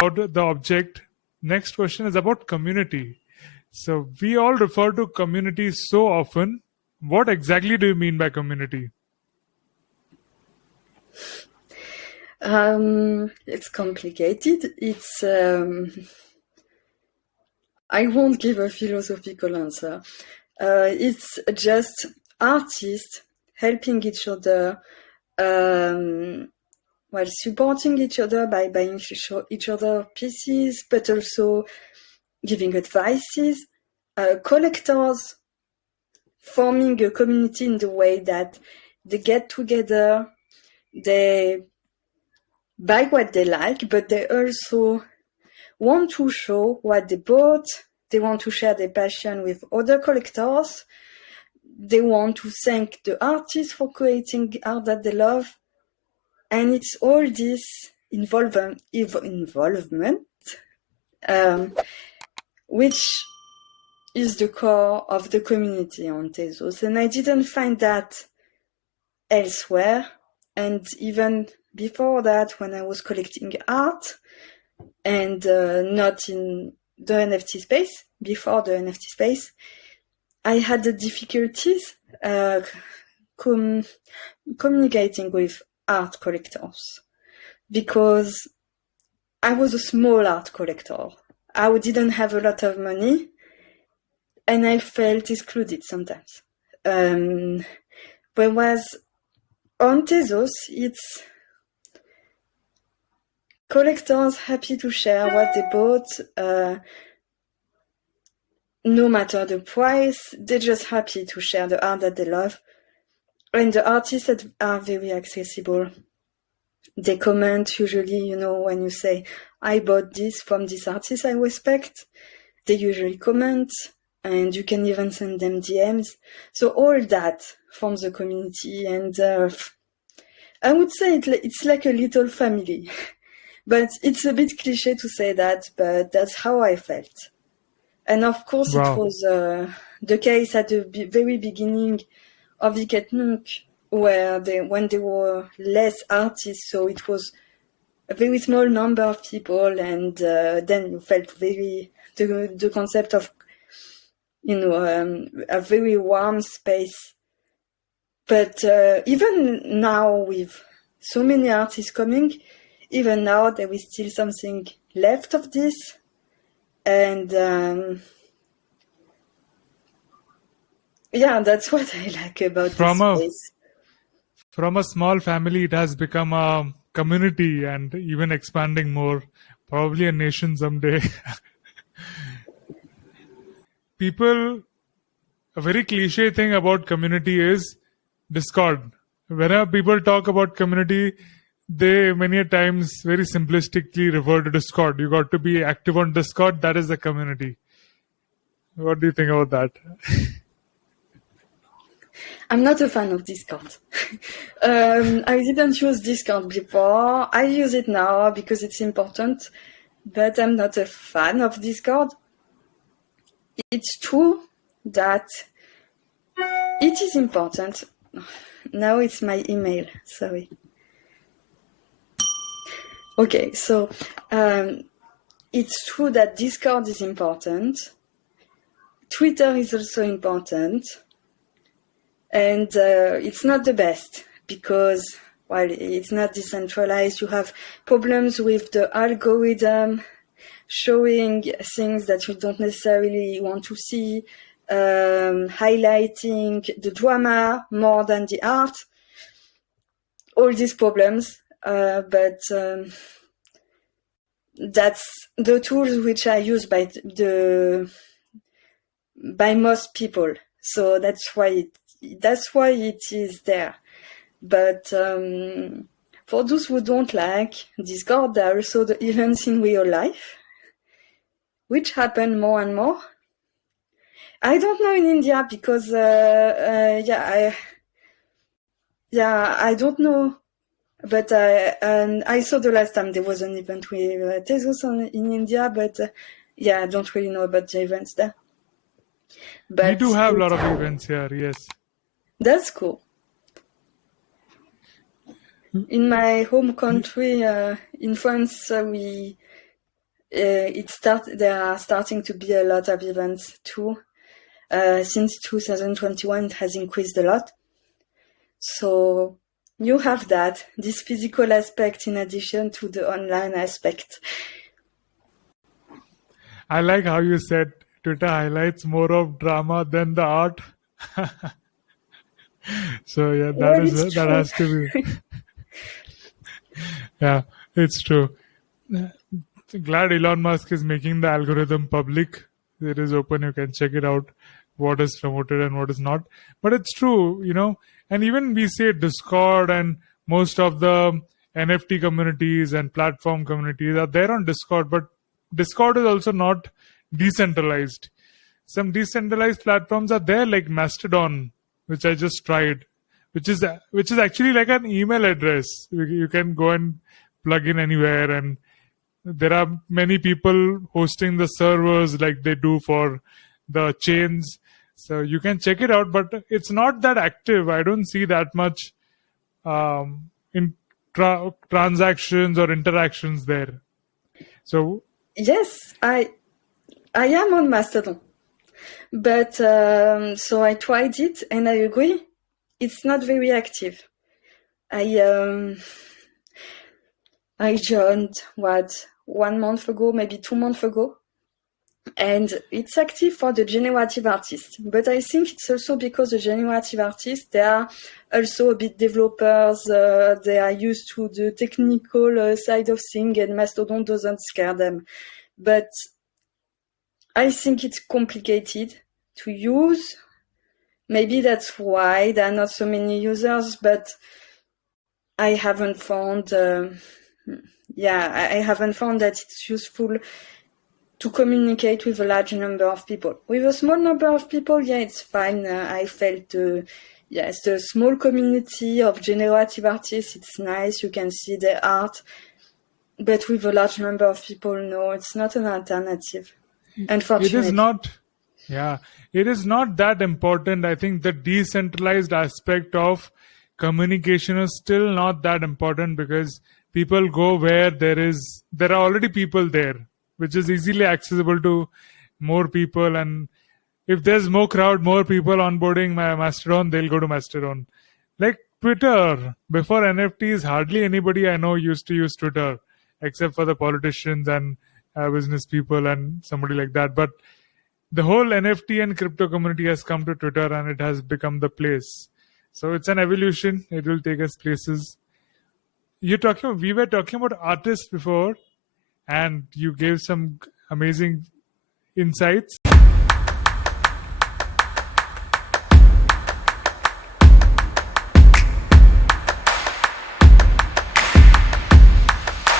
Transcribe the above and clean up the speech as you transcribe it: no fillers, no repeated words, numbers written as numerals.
about the object. Next question is about community. So we all refer to community so often. What exactly do you mean by community? It's complicated. I won't give a philosophical answer. It's just artists helping each other, while supporting each other by buying each other pieces, but also giving advices. Collectors forming a community in the way that they get together, they buy what they like, but they also want to show what they bought. They want to share their passion with other collectors. They want to thank the artists for creating art that they love. And it's all this involvement, which is the core of the community on Tezos. And I didn't find that elsewhere. And even before that, when I was collecting art, and not in the NFT space, before the NFT space, I had the difficulties communicating with art collectors because I was a small art collector. I didn't have a lot of money and I felt excluded sometimes. Whereas on Tezos, it's collectors happy to share what they bought, no matter the price. They're just happy to share the art that they love. And the artists are very accessible. They comment usually, when you say, I bought this from this artist I respect, they usually comment, and you can even send them DMs. So all that forms a community, and I would say it's like a little family. But it's a bit cliche to say that, but that's how I felt. And of course, Wow. It was the case at the very beginning of Wicked Nook, where when there were less artists, so it was a very small number of people, and then you felt the concept of, a very warm space. But even now, with so many artists coming, even now there is still something left of this. And that's what I like about this space. From a small family, it has become a community and even expanding more, probably a nation someday. A very cliche thing about community is Discord. Whenever people talk about community, they many a times very simplistically refer to Discord. You got to be active on Discord. That is the community. What do you think about that? I'm not a fan of Discord. I didn't use Discord before. I use it now because it's important, but I'm not a fan of Discord. It's true that it is important. Now it's my email, sorry. Okay, so it's true that Discord is important. Twitter is also important. And it's not the best because, while it's not decentralized, you have problems with the algorithm showing things that you don't necessarily want to see, highlighting the drama more than the art. All these problems, but that's the tools which are used by most people. So that's why it is there. But for those who don't like Discord, there are also the events in real life, which happen more and more. I don't know in India because I don't know, but I saw the last time there was an event with Tezos in India, but I don't really know about the events there. But we do have a lot of events here, yes. That's cool. In my home country, in France, we there are starting to be a lot of events too. Since 2021, it has increased a lot. So you have this physical aspect in addition to the online aspect. I like how you said Twitter highlights more of drama than the art. So yeah, Well, it's that true. has to be. Yeah, it's true. Glad Elon Musk is making the algorithm public. It is open. You can check it out. What is promoted and what is not. But it's true, And even we say Discord and most of the NFT communities and platform communities are there on Discord, but Discord is also not decentralized. Some decentralized platforms are there, like Mastodon, which I just tried, which is actually like an email address. You can go and plug in anywhere, and there are many people hosting the servers like they do for the chains. So you can check it out, but it's not that active. I don't see that much in transactions or interactions there. So Yes, I am on Mastodon, but so I tried it and I agree, it's not very active. I joined 1 month ago, maybe 2 months ago, and it's active for the generative artists. But I think it's also because the generative artists, they are also a bit developers. They are used to the technical side of things, and Mastodon doesn't scare them. But I think it's complicated to use. Maybe that's why there are not so many users, but I haven't found... I haven't found that it's useful to communicate with a large number of people. With a small number of people, yeah, it's fine. I felt, yes, the small community of generative artists, it's nice. You can see their art. But with a large number of people, no, it's not an alternative. Unfortunately. It is not. Yeah, it is not that important. I think the decentralized aspect of communication is still not that important because people go where there are already people there, which is easily accessible to more people. And if there's more crowd, more people onboarding my Mastodon, they'll go to Mastodon. Like Twitter, before NFTs, hardly anybody I know used to use Twitter, except for the politicians and business people and somebody like that. But the whole NFT and crypto community has come to Twitter and it has become the place. So it's an evolution. It will take us places. We were talking about artists before, and you gave some amazing insights.